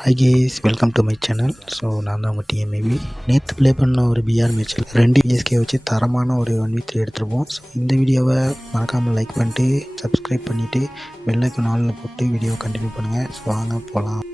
Hi guys, welcome to my channel. So நான் தான் உங்கள் டிஎம்ஏவி. நேற்று ப்ளே பண்ண ஒரு பிஆர் மேட்ச்சில் 2 பிஎஸ்கே வச்சு தரமான ஒரு 1v3 எடுத்துருப்போம். ஸோ இந்த வீடியோவை மறக்காமல் லைக் பண்ணிட்டு சப்ஸ்கிரைப் பண்ணிவிட்டு பெல் ஐக்கான் ஆல்ல போட்டு வீடியோவை கண்டினியூ பண்ணுங்கள். ஸோ வாங்க போகலாம்.